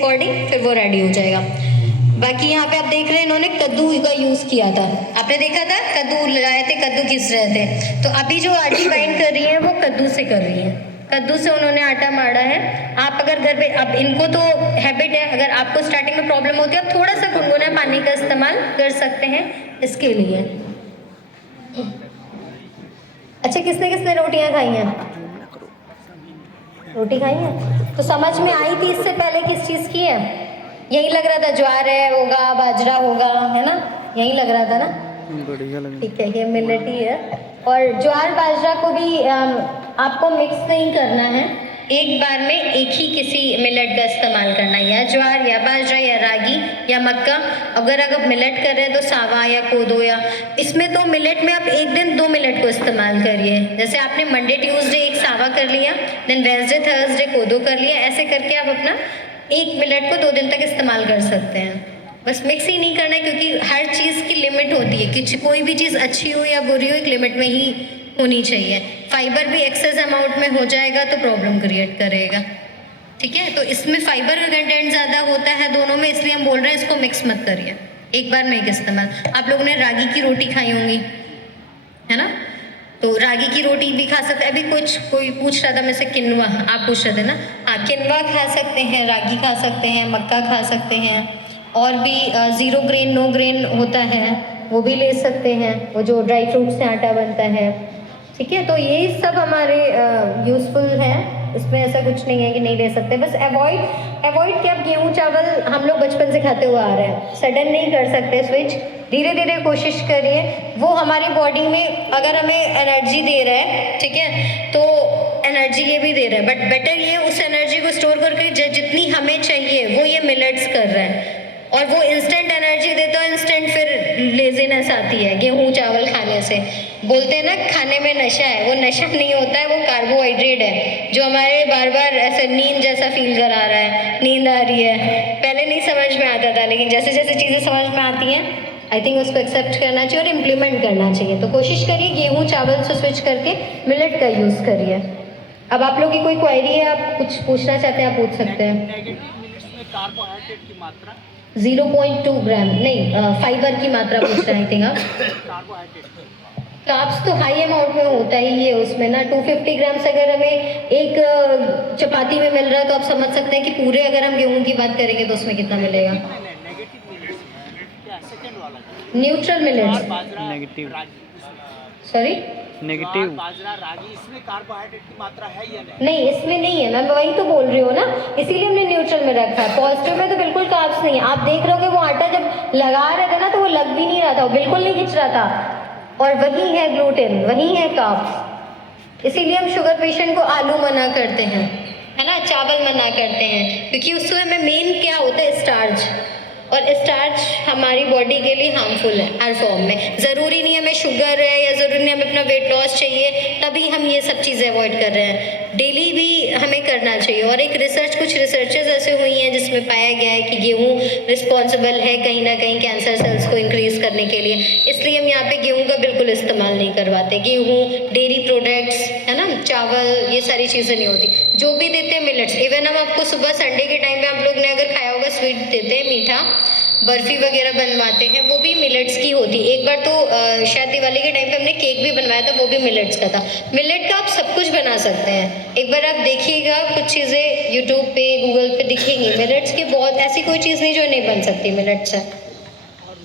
According फिर वो ready हो जाएगा। बाकी यहाँ पे आप देख रहे हैं इन्होंने कद्दू का यूज़ किया था, आपने देखा था कद्दू लाए थे, कद्दू घिस रहे थे। तो अभी जो आटी बाइंड कर रही है वो कद्दू से कर रही है, कद्दू से उन्होंने आटा माड़ा है। आप अगर घर पे, अब इनको तो हैबिट है, अगर आपको स्टार्टिंग में प्रॉब्लम होती है आप थोड़ा सा गुनगुना पानी का इस्तेमाल कर सकते हैं इसके लिए। अच्छा, किसने किसने रोटियां खाई हैं? रोटी खाई है? तो समझ में आई थी इससे पहले किस चीज़ की है? यही लग रहा था ज्वार है होगा, बाजरा होगा, है ना, यही लग रहा था ना। बढ़िया लगा। ठीक है, ये मिलेट ही है। और ज्वार बाजरा को भी आपको मिक्स नहीं करना है, एक बार में एक ही किसी मिलेट का इस्तेमाल करना है, या ज्वार या बाजरा या रागी या मक्का। अगर मिलेट कर रहे हैं तो सावा या कोदो, या इसमें तो मिलेट में आप एक दिन 2 मिलेट को इस्तेमाल करिए। जैसे आपने मंडे ट्यूसडे एक सावा कर लिया, देन वेंसडे थर्सडे कोदो कर लिया, ऐसे करके आप अपना एक मिलेट को 2 दिन तक इस्तेमाल कर सकते हैं। बस मिक्स ही नहीं करना है, क्योंकि हर चीज़ की लिमिट होती है कि कोई भी चीज़ अच्छी हो या बुरी हो एक लिमिट में ही होनी चाहिए। फाइबर भी एक्सेस अमाउंट में हो जाएगा तो प्रॉब्लम क्रिएट करेगा, ठीक है। तो इसमें फाइबर का कंटेंट ज़्यादा होता है दोनों में, इसलिए हम बोल रहे हैं इसको मिक्स मत करिए, एक बार में एक इस्तेमाल। आप लोगों ने रागी की रोटी खाई होंगी, है ना, तो रागी की रोटी भी खा सकते हैं। अभी कोई पूछ रहा था मेरे से किनवा, आप पूछ रहे थे ना, हाँ किनवा खा सकते हैं, रागी खा सकते हैं, मक्का खा सकते हैं, और भी 0 ग्रेन नो ग्रेन होता है वो भी ले सकते हैं, वो जो ड्राई फ्रूट से आटा बनता है, ठीक है। तो ये सब हमारे यूज़फुल हैं, इसमें ऐसा कुछ नहीं है कि नहीं ले सकते। बस अवॉइड कि आप गेहूँ चावल हम लोग बचपन से खाते हुए आ रहे हैं, सडन नहीं कर सकते स्विच, धीरे धीरे कोशिश करिए। वो हमारी बॉडी में अगर हमें एनर्जी दे रहा है, ठीक है, तो एनर्जी ये भी दे रहा है, बट बेटर ये उस एनर्जी को स्टोर करके जितनी हमें चाहिए वो ये मिलेट्स कर रहा है, और वो इंस्टेंट एनर्जी देता है, इंस्टेंट फिर लेजीनेस आती है गेहूँ चावल खाने से। बोलते हैं ना खाने में नशा है, वो नशा नहीं होता है, वो कार्बोहाइड्रेट है जो हमारे बार बार ऐसे नींद जैसा फील करा रहा है, नींद आ रही है। पहले नहीं समझ में आता था, लेकिन जैसे जैसे चीज़ें समझ में आती हैं आई थिंक उसको एक्सेप्ट करना चाहिए और इम्प्लीमेंट करना चाहिए। तो कोशिश करिए गेहूँ चावल से स्विच करके मिलेट का यूज़ करिए। अब आप लोग की कोई क्वेरी है, आप कुछ पूछना चाहते हैं, आप पूछ सकते हैं। नेगेटिव मिलेट्स में कार्बोहाइड्रेट की मात्रा 0.2 ग्राम नहीं, फाइबर की मात्रा पूछ रहे हैं आई थिंक आप। कार्बोहाइड्रेट कार्ब्स तो हाई अमाउंट में होता ही है उसमें ना, 250 ग्राम से अगर हमें एक चपाती में मिल रहा है तो आप समझ सकते हैं कि पूरे अगर हम गेहूं की बात करेंगे तो उसमें कितना मिलेगा। नेगेटिव मिलेट्स क्या सेकंड वाला neutral millets, negative, sorry negative, बाजरा रागी, इसमें कार्बोहाइड्रेट की मात्रा है या नहीं? नहीं, इसमें नहीं है, मैं वही तो बोल रही हूँ ना, इसीलिए हमने न्यूट्रल में रखा है। पॉजिटिव में तो बिल्कुल कार्ब्स नहीं है। आप देख रहे हो कि वो आटा जब लगा रहे थे ना तो वो लग भी नहीं रहा था, वो बिल्कुल नहीं खिंच रहा था, और वही है ग्लूटेन, वही है कार्ब्स। इसीलिए हम शुगर पेशेंट को आलू मना करते हैं, है ना, चावल मना करते हैं, क्योंकि उसमें हमें मेन क्या होता है, स्टार्च, और स्टार्च हमारी बॉडी के लिए हार्मफुल है हर फॉर्म में। ज़रूरी नहीं हमें शुगर है या ज़रूरी नहीं हमें अपना वेट लॉस चाहिए तभी हम ये सब चीज़ें अवॉइड कर रहे हैं, डेली भी हमें करना चाहिए। और एक कुछ रिसर्चेस ऐसे हुई हैं जिसमें पाया गया है कि गेहूँ रिस्पॉन्सिबल है कहीं ना कहीं कैंसर सेल्स को इंक्रीज़ करने के लिए, इसलिए हम यहाँ पे गेहूँ का बिल्कुल इस्तेमाल नहीं करवाते। गेहूँ, डेयरी प्रोडक्ट्स, है ना, चावल, ये सारी चीज़ें नहीं होती। जो भी देते हैं मिलेट्स, इवन हम आपको सुबह संडे के टाइम पे आप लोग ने अगर खाया होगा स्वीट देते हैं, मीठा बर्फ़ी वगैरह बनवाते हैं, वो भी मिलेट्स की होती है। एक बार तो शायद दिवाली के टाइम पे हमने केक भी बनवाया था, वो भी मिलेट्स का था। मिलेट का आप सब कुछ बना सकते हैं, एक बार आप देखिएगा, कुछ चीज़ें यूट्यूब पे गूगल पे दिखेंगी मिलेट्स की, बहुत ऐसी कोई चीज़ नहीं जो नहीं बन सकती मिलेट से।